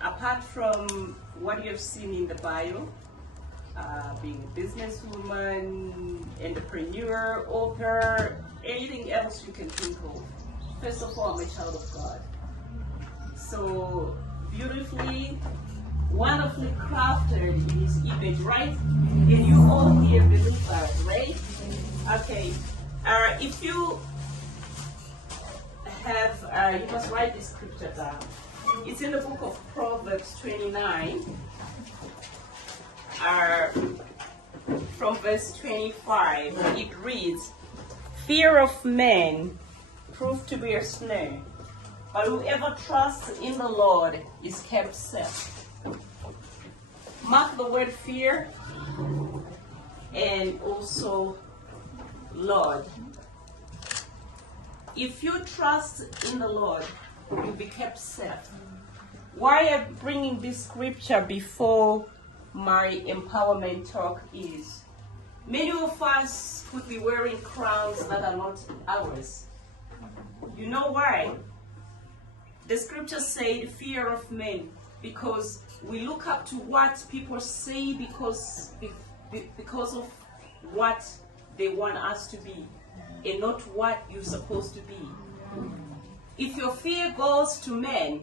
apart from what you have seen in the bio, being a businesswoman, entrepreneur, author, anything else you can think of, first of all, I'm a child of God. So beautifully, wonderfully crafted in His image, right? And you all here believers, right? Okay. If you have, you must write this scripture down. It's in the book of Proverbs 29, from verse 25. It reads, "Fear of man proved to be a snare, but whoever trusts in the Lord is kept safe." Mark the word fear and also Lord. If you trust in the Lord, you'll be kept safe. Why I'm bringing this scripture before my empowerment talk is, many of us could be wearing crowns that are not ours. You know why? The scripture said fear of men, because we look up to what people say because of what they want us to be, and not what you're supposed to be. If your fear goes to men,